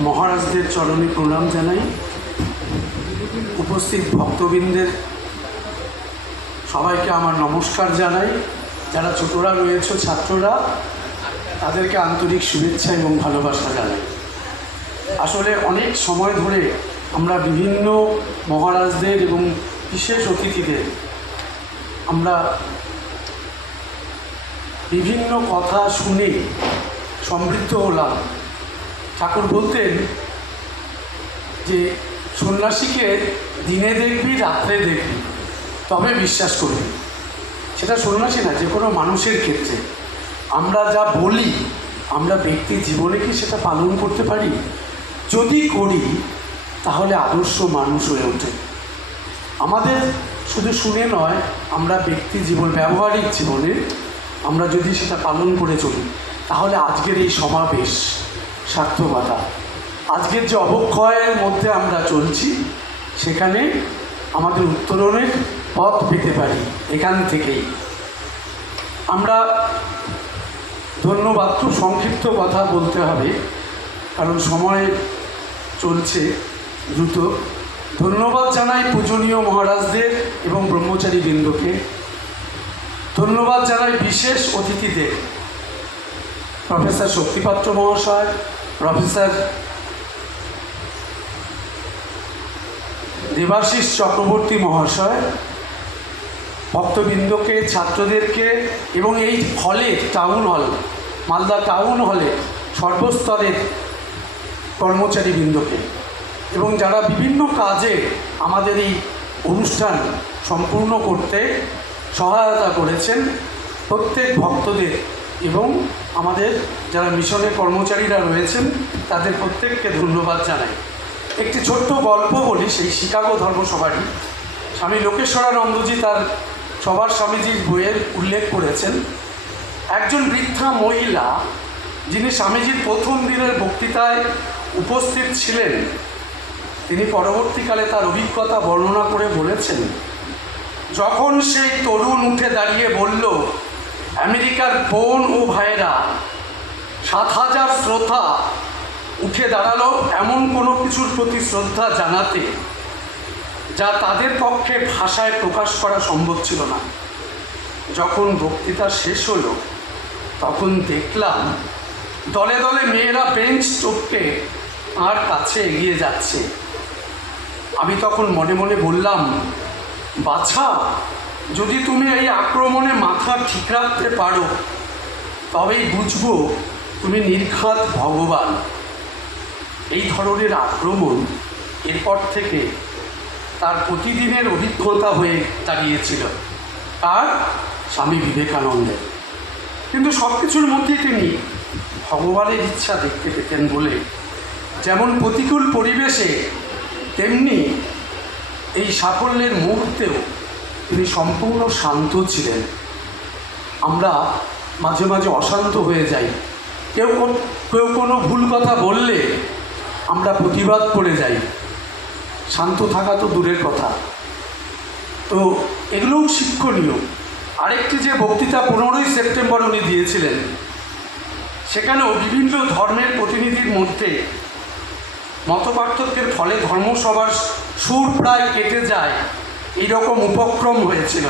মহারাজদের চরণে প্রণাম জানাই। উপস্থিত ভক্তবৃন্দের সবাইকে আমার নমস্কার জানাই। যারা ছোটরা রয়েছে, ছাত্ররা, তাদেরকে আন্তরিক শুভেচ্ছা এবং ভালোবাসা জানাই। আসলে অনেক সময় ধরে আমরা বিভিন্ন মহারাজদের এবং বিশেষ অতিথিদের আমরা বিভিন্ন কথা শুনে সমৃদ্ধ হলাম। ঠাকুর বলতেন যে, সন্ন্যাসীকে দিনে দেখবি, রাত্রে দেখবি, তবে বিশ্বাস করবি। সেটা সন্ন্যাসী না যে কোনো মানুষের ক্ষেত্রে। আমরা যা বলি, আমরা ব্যক্তি জীবনে কি সেটা পালন করতে পারি? যদি করি, তাহলে আদর্শ মানুষ হয়ে ওঠে। আমাদের শুধু শুনে নয়, আমরা ব্যক্তি জীবন, ব্যবহারিক জীবনে আমরা যদি সেটা পালন করে চলি, তাহলে আজকের এই সমাবেশ সার্থকতা। আজকের যে অবক্ষয়ের মধ্যে আমরা চলছি, সেখানে আমাদের উত্তরণের পথ পেতে পারি, এখান থেকেই। আমরা ধন্যবাদ, খুব সংক্ষিপ্ত কথা বলতে হবে, কারণ সময় চলছে দ্রুত। ধন্যবাদ জানাই পূজনীয় মহারাজদের এবং ব্রহ্মচারী বৃন্দকে। ধন্যবাদ জানাই বিশেষ অতিথিদের, প্রফেসর শক্তিপাত্র মহাশয় প্রফেসর দেবাশিস চক্রবর্তী মহাশয় ভক্তবৃন্দকে, ছাত্রদেরকে এবং এই হলে, টাউন হল, মালদা টাউন হলে সর্বস্তরের কর্মচারীবৃন্দকে এবং যারা বিভিন্ন কাজে আমাদের এই অনুষ্ঠান সম্পূর্ণ করতে সহায়তা করেছেন, প্রত্যেক ভক্তদের এবং আমাদের যারা মিশনের কর্মচারীরা রয়েছেন, তাদের প্রত্যেককে ধন্যবাদ জানাই। একটি ছোট্ট গল্প বলি, সেই শিকাগো ধর্মসভারই স্বামী লোকেশ্বরানন্দজি তার সবার স্বামীজির বইয়ের উল্লেখ করেছেন। একজন বৃদ্ধা মহিলা, যিনি স্বামীজির প্রথম দিনের বক্তৃতায় উপস্থিত ছিলেন, তিনি পরবর্তীকালে তার অভিজ্ঞতা বর্ণনা করে বলেছেন, যখন সেই তরুণ উঠে দাঁড়িয়ে বলল আমেরিকার বোন ও ভাইয়েরা, সাত হাজার শ্রদ্ধা উঠে দাঁড়াল এমন কোনো কিছুর প্রতি শ্রদ্ধা জানাতে, যা তাদের পক্ষে ভাষায় প্রকাশ করা সম্ভব ছিল না। যখন বক্তৃতা শেষ হলো, তখন দেখলাম দলে দলে মেয়েরা বেঞ্চ টপকে আর কাছে এগিয়ে যাচ্ছে। আমি তখন মনে মনে বললাম, বাছা যদি তুমি এই আক্রমণে মাথা ঠিক রাখতে পারো, তবেই বুঝব তুমি নির্ঘাত ভগবান। এই ধরনের আক্রমণ এরপর থেকে তার প্রতিদিনের অভিজ্ঞতা হয়ে দাঁড়িয়েছিল। আর স্বামী বিবেকানন্দের। কিন্তু সব কিছুর মধ্যেই তিনি ভগবানের ইচ্ছা দেখতে পেতেন বলে যেমন প্রতিকূল পরিবেশে, তেমনি এই সাফল্যের মুহূর্তেও তিনি সম্পূর্ণ শান্ত ছিলেন। আমরা মাঝে মাঝে অশান্ত হয়ে যাই। কেউ কেউ কোনো ভুল কথা বললে আমরা প্রতিবাদ করে যাই। শান্ত থাকা তো দূরের কথা। তো এগুলোও শিক্ষণীয়। আরেকটি যে বক্তৃতা পনেরোই সেপ্টেম্বর উনি দিয়েছিলেন, সেখানেও বিভিন্ন ধর্মের প্রতিনিধির মধ্যে মতপার্থক্যের ফলে ধর্মসভার সুর প্রায় কেটে যায়। এইরকম উপক্রম হয়েছিল।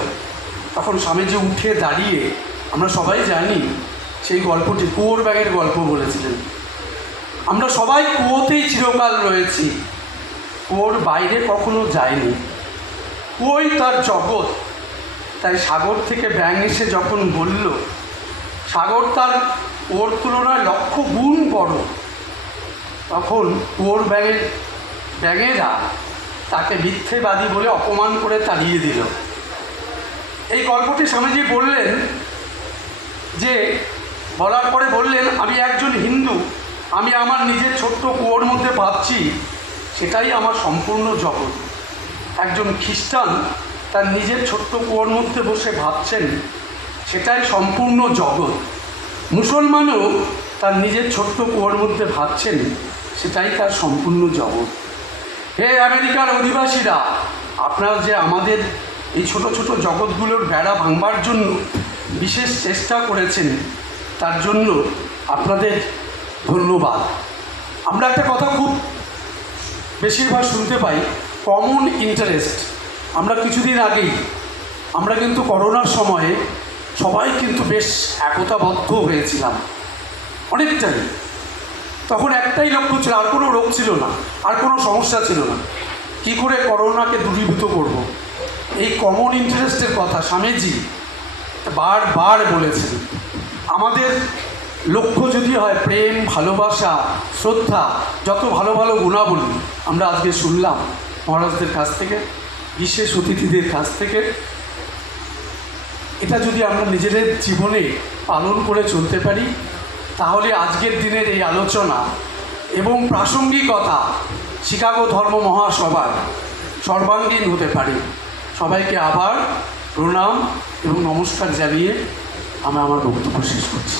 তখন স্বামীজি উঠে দাঁড়িয়ে, আমরা সবাই জানি, সেই গল্পটি কুয়োর ব্যাগের গল্প বলেছিলেন। আমরা সবাই কুয়োতেই চিরকাল রয়েছি। কুয়োর বাইরে কখনো যায়নি কুয়োই তার জগৎ। তাই সাগর থেকে ব্যাঙ এসে যখন বলল, সাগর তার ওর তুলনায় লক্ষ গুণ বড়। তখন কুয়োর ব্যাঙের, ব্যাঙেরা তাকে মিথ্যেবাদী বলে অপমান করে তাড়িয়ে দিল। এই গল্পটি স্বামীজি বললেন যে, বলার পরে বললেন, আমি একজন হিন্দু, আমি আমার নিজের ছোট্ট কুয়োর মধ্যে ভাবছি, সেটাই আমার সম্পূর্ণ জগৎ। একজন খ্রিস্টান তার নিজের ছোট্ট কুয়োর মধ্যে বসে ভাবছেন, সেটাই সম্পূর্ণ জগৎ। মুসলমানও তার নিজের ছোট্ট কুয়োর মধ্যে ভাবছেন, সেটাই তার সম্পূর্ণ জগৎ। হে আমেরিকার অধিবাসীরা, আপনারা যে আমাদের এই ছোট ছোট জগৎগুলোর বেড়া ভাঙবার জন্য বিশেষ চেষ্টা করেছেন, তার জন্য আপনাদের ধন্যবাদ। আমরা একটা কথা খুব বেশিরভাগ শুনতে পাই কমন ইন্টারেস্ট আমরা কিছুদিন আগেই, আমরা কিন্তু করোনার সময়ে সবাই কিন্তু বেশ একতাবদ্ধ হয়েছিলাম। অনেকটাই। তখন একটাই লক্ষ্য ছিল, আর কোনো রোগ ছিল না, আর কোনো সমস্যা ছিল না কি করে করোনাকে দূরীভূত করব। এই কমন ইন্টারেস্টের কথা স্বামীজি বারবার বলেছেন আমাদের লক্ষ্য যদি হয় প্রেম, ভালোবাসা, শ্রদ্ধা, যত ভালো ভালো গুণাবলী আমরা আজকে শুনলাম মহারাজদের কাছ থেকে, বিশেষ অতিথিদের কাছ থেকে, এটা যদি আমরা নিজেদের জীবনে পালন করে চলতে পারি তাহলে আজকের দিনের এই আলোচনা এবং প্রাসঙ্গিকতা শিকাগো ধর্ম মহাসভার সর্বাঙ্গীন হতে পারে। সবাইকে আবার প্রণাম এবং নমস্কার জানিয়ে আমি আমার বক্তব্য শেষ করছি।